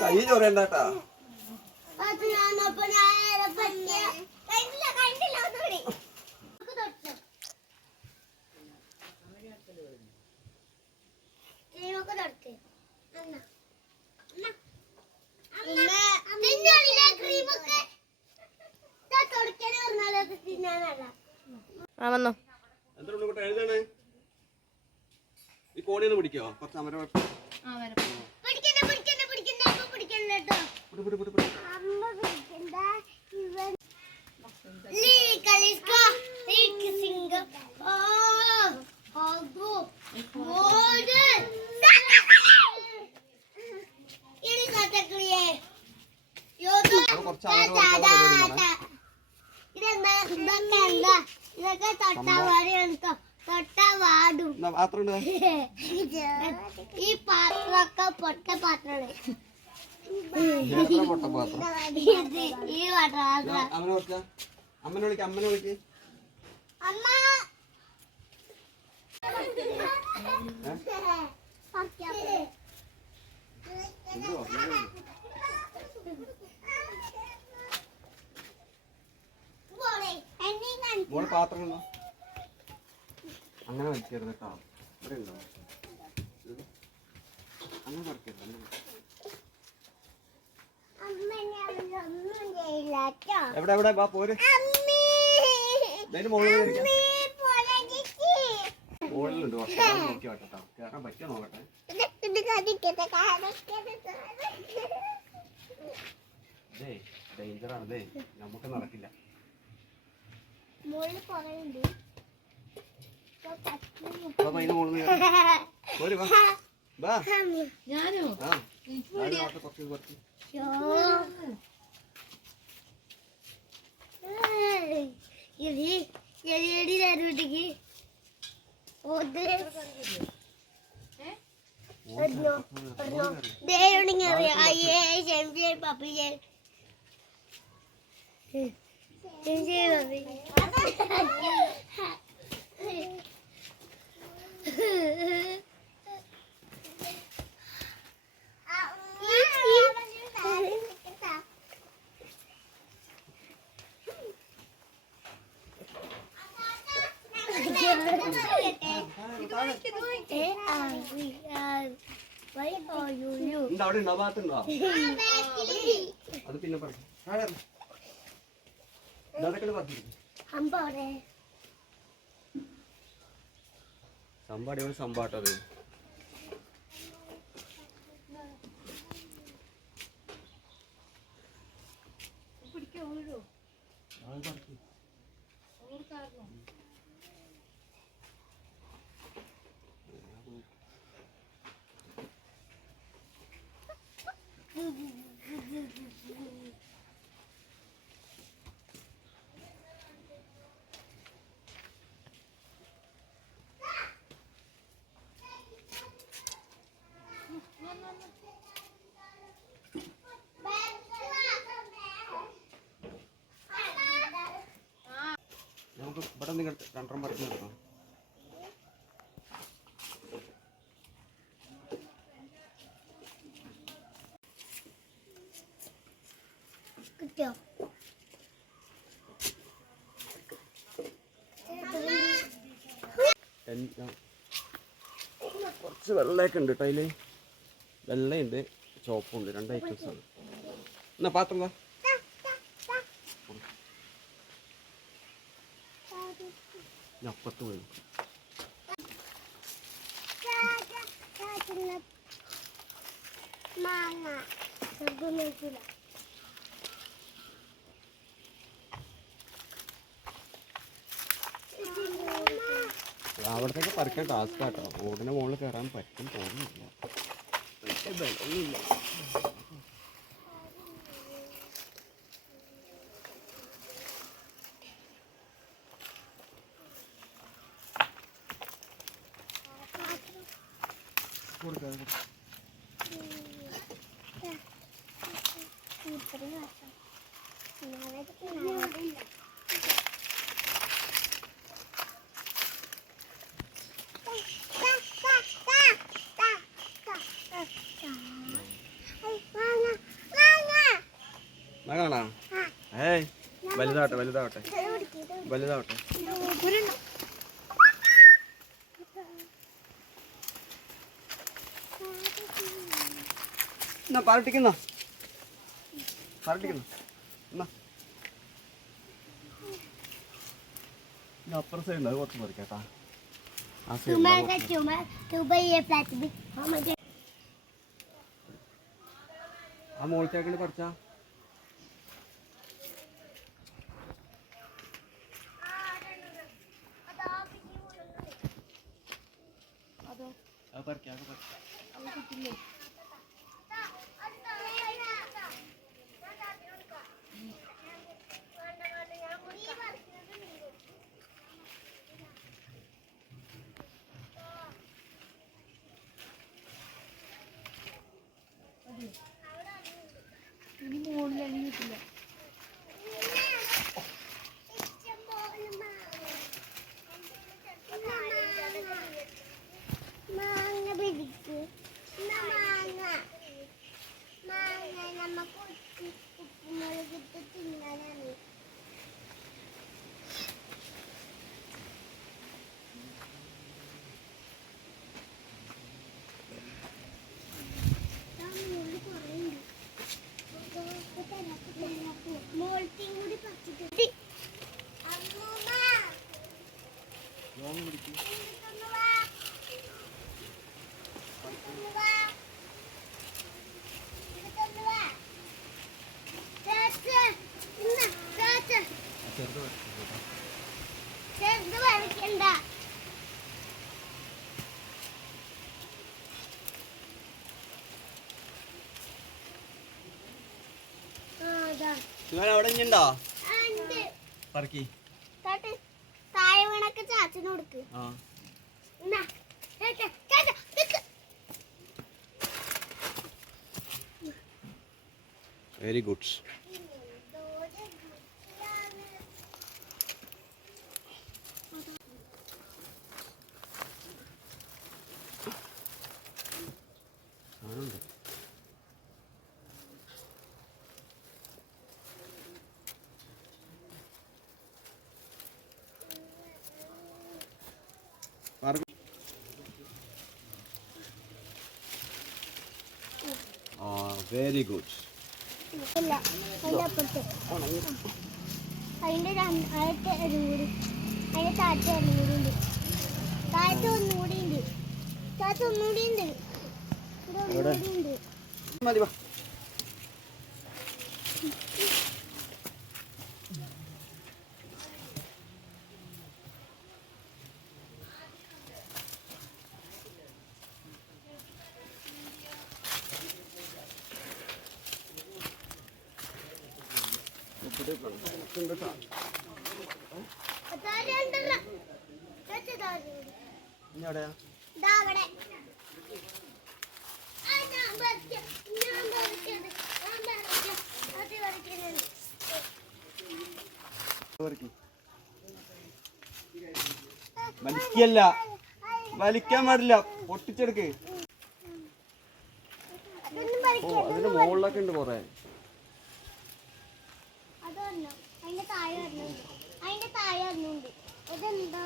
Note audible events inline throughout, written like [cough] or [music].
കൈ ചൊറയണ്ടാട്ടാ വന്നോ. ഈ കോണിന്ന് പിടിക്കോ? കുറച്ച് അമര ഇതൊക്കെ തൊട്ടാ വാടിയാണ് തൊട്ടാ വാടും. പാത്രം [laughs] ഈ പാത്രമൊക്കെ പൊട്ട പാത്രമാണ്. അമ്മനെ വിളിക്ക അമ്മനെ വിളിക്ക? മോൾ പാത്രം ഉണ്ടോ അങ്ങനെ വലിക്കരുത് കേട്ടോ ഇവിടെ ഉണ്ടോ. അങ്ങനെ പറിക്കരുത് അങ്ങനെ. എവിടെ എവിടെ? വാ പോര്. മുകളിലുണ്ട് നോക്കി കേട്ടോ കയറാൻ പറ്റുമോ നോക്കട്ടെ? ദേ ഡേഞ്ചറാണ് ദേ. നമുക്ക് നടക്കില്ല. മുകളിൽ വാ ഞാനോ? നോക്കട്ടെ, കുറച്ച് കുറച്ച്. ఇది ఏడి జరుగుతుంది దేవుడి అయ్యే ఏం చేయ పప్పు చేయ ఏం చేయ పప్పు അവിടെ ഉണ്ടോ? ഭാഗത്തുണ്ടോ? അത് പിന്നെ പറഞ്ഞു അതൊക്കെ പറഞ്ഞു അമ്പോടെ ഇവിടെ നിങ്ങൾ രണ്ടെണ്ണം പറിച്ച് നിർത്തണം. കിട്ടിയോ. കുറച്ച് വെള്ളയൊക്കെ ഉണ്ട് കേട്ടോ അതിൽ. വെള്ളയുണ്ട് ചോപ്പുണ്ട് രണ്ട് ഐറ്റംസ് ആണ്. എന്നാ പാത്രം വാ മാങ്ങ നിർഗുണിക്കില്ല അവിടത്തേക്ക് പറിക്കാൻ ടാസ്ക് ആട്ടോ. റോഡിന്റെ മുകളിൽ കയറാൻ പറ്റും തോന്നുന്നില്ല. കൊടുക്കാം, വലുതാവട്ടെ വലുതാവട്ടെ. വലുതാവട്ടെ. എന്നാ പാരട്ടിക്കുന്ന പാരട്ടിക്കുന്ന എന്നാ? ഇത് അപ്പുറം സൈഡ് അത് കുറച്ച് പറിക്കാട്ടാ ആ സൈഡ്. ആ മോളിച്ചേക്കണ്ട് പറിച്ചാ അത് പറിക്കാം അത് പറിക്കാം. ചെറുത്. ശിവൻ അവിടെ ഉണ്ടോ? പറക്കി. താഴെ വീണൊക്കെ ചാച്ചന് കൊടുക്ക്. വെരി ഗുഡ് സാധനമുണ്ട് പറക്കി. ആ വെരി ഗുഡ് അതിന്റെ അതിന്റെ താഴത്തെ ഉണ്ട്. താഴത്തെ ഉണ്ട്. താഴത്തെ ഒന്നുകൂടി ഉണ്ട്. ഇവിടെ ഒന്നുകൂടി ഉണ്ട്. മതി വാ അതാ രണ്ടെണ്ണം. ചേച്ചി ഇതാ ഒരു കൂടി. ഇനി എവിടെയാ ദാ അവിടെ. ആ, ഞാൻ പറിക്കാം. ഞാൻ പറിക്കാം. ഞാൻ പറിക്കാം. അത് പറിക്കുന്നത്. പറിക്ക്. വലിക്കല്ല. വലിക്കാൻ പാടില്ല. പൊട്ടിച്ചെടുക്ക്. ഓ. അതിന്റെ മുകളിലൊക്കെ ഉണ്ട് കൊറേ. അതൊരെണ്ണം. അതിന്റെ താഴെ ഒരെണ്ണമുണ്ട്. അതിന്റെ താഴെ ഒരെണ്ണമുണ്ട്. ഇതെന്താ?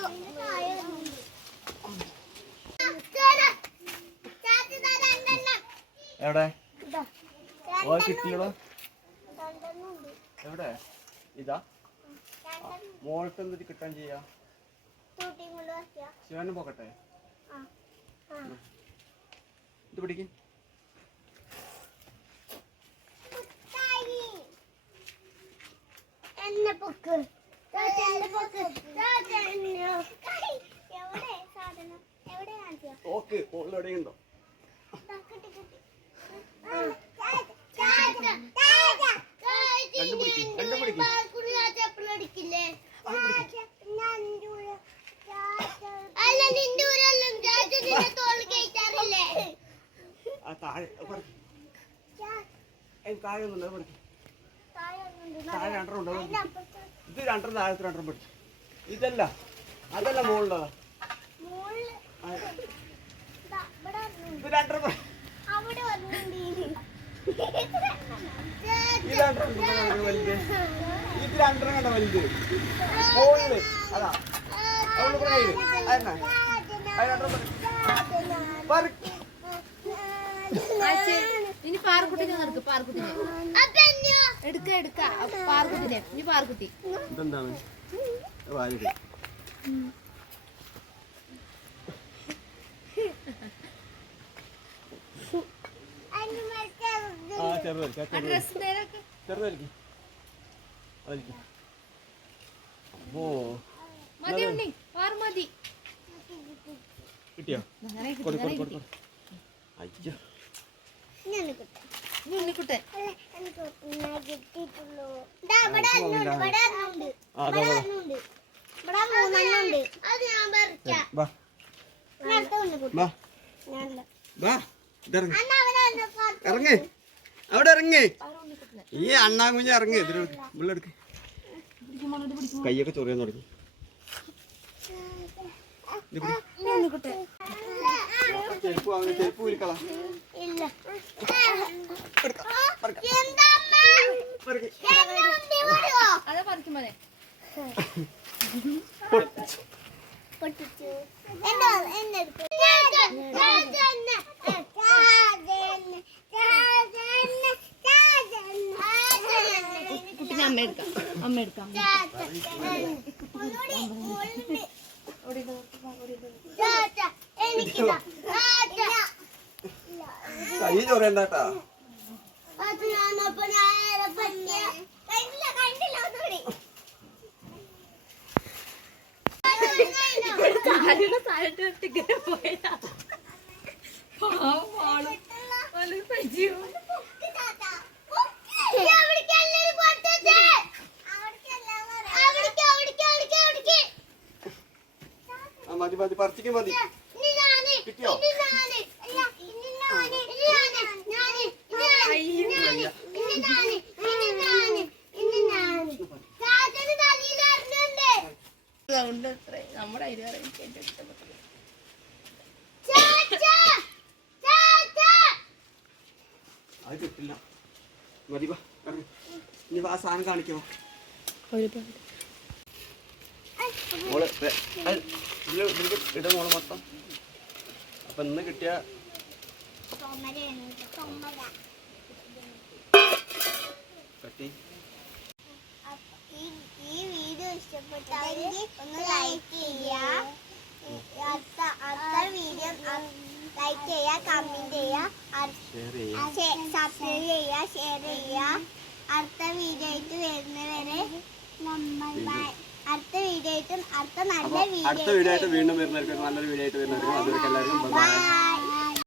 അതിന്റെ താഴെ ഒരെണ്ണമുണ്ട്. എവിടെ. ഓ കിട്ടിയടോ. എവിടെ ഇതാ മോൾക്ക് എന്നിട്ട് കിട്ടാൻ ചെയ്യാ. ഇത് പിടിക്കും എന്നെ പൊക്ക്. എവിടെ സാധനം? എവിടെ കാണിച്ചാ ഓക്ക് മോളിൽ എവിടെയുണ്ടോ കണ്ടുപിടിക്ക്, കണ്ടുപിടിക്ക്. അല്ല നിന്റെ ഊരെല്ലാം രാജ നിന്റെ തോൾ കയറ്റാറില്ലേ? ആ താഴെ താഴെ ഒന്നും. താഴെ രണ്ടെണ്ണം ഉണ്ട്? ഇത് രണ്ടെണ്ണം താഴത്ത് രണ്ടെണ്ണം പിടിച്ചു. ഇതല്ല. അതല്ല മുകളിലതാ ഇത് രണ്ടെണ്ണം ഇത് രണ്ടെണ്ണം വലുത്. ഇത് രണ്ടെണ്ണം കണ്ട വലുത്. മുകളിൽ അതാ. അവൾ കയ്യിൽ. അതെന്നാ? അത് രണ്ടെണ്ണം പറി- ഇനി പാർക്കുട്ടിനെ നടക്ക് പാർക്കുട്ടിനെ എടുക്ക എടുക്ക. പാർക്കുട്ടിനെ ഇനി പാർക്കുട്ടി കിട്ടിയോ? അയ്യോ. ഇറങ്ങി അവിടെ ഇറങ്ങ് ഈ അണ്ണാങ്കുഞ്ഞ ഇറങ്ങ് ഇതിലോട്ട് ഉള്ളെടുക്ക് കൈയൊക്കെ ചൊറിയാൻ തുടങ്ങി ഇത് പിടി. ഇനി ഉണ്ണിക്കുട്ടൻ ചെരുപ്പ് വാങ്ങി ചെരുപ്പ് രാജൻ. കുട്ടിനെ അമ്മ എടുക്കാം. അമ്മ എടുക്കാം. രാജ, എനിക്കിതാ. രാജ. കൈ ചൊറിയണ്ടാട്ടാ അത് മതി ഞാൻ പറ്റിയ കണ്ടില്ല കണ്ടില്ല ഒന്നുകൂടി താഴെ താഴോട്ട് ഇങ്ങനെ പോയതാ പാവം ആൾ. നല്ല സജീവം. ആ മതി മതി പറിച്ചിക്ക് മതി കിട്ടിയോ? എത്ര നമ്മുടെ അരിവാറ് എനിക്ക് ഏറ്റവും ഇഷ്ടപ്പെട്ടത്. അത് കിട്ടില്ല. മതി ഇനി വാ, ആ സാധനം കാണിക്കോ. മോൾ ഇതിലേക്ക് ഇട മോൾ മൊത്തം. അപ്പൊ ഇന്ന് കിട്ടിയ കട്ടി. ഈ- ഇഷ്ടപ്പെട്ടാൽ ഒന്ന് ലൈക്ക് ചെയ്യുക അടുത്ത വീഡിയോ ലൈക്ക് ചെയ്യുക കമന്റ് ചെയ്യുക സബ്സ്ക്രൈബ് ചെയ്യുക ഷെയർ ചെയ്യുക അടുത്ത വീഡിയോ ആയിട്ട് വരുന്നവരെ അടുത്ത വീഡിയോ ആയിട്ടും അടുത്ത നല്ല വീഡിയോ അടുത്ത വീഡിയോ ആയിട്ട് വീണ്ടും വരുന്നവർക്ക് നല്ലൊരു വീഡിയോ ആയിട്ട് വരുന്നവർക്ക് അതുവരെ എല്ലാവർക്കും ബൈ.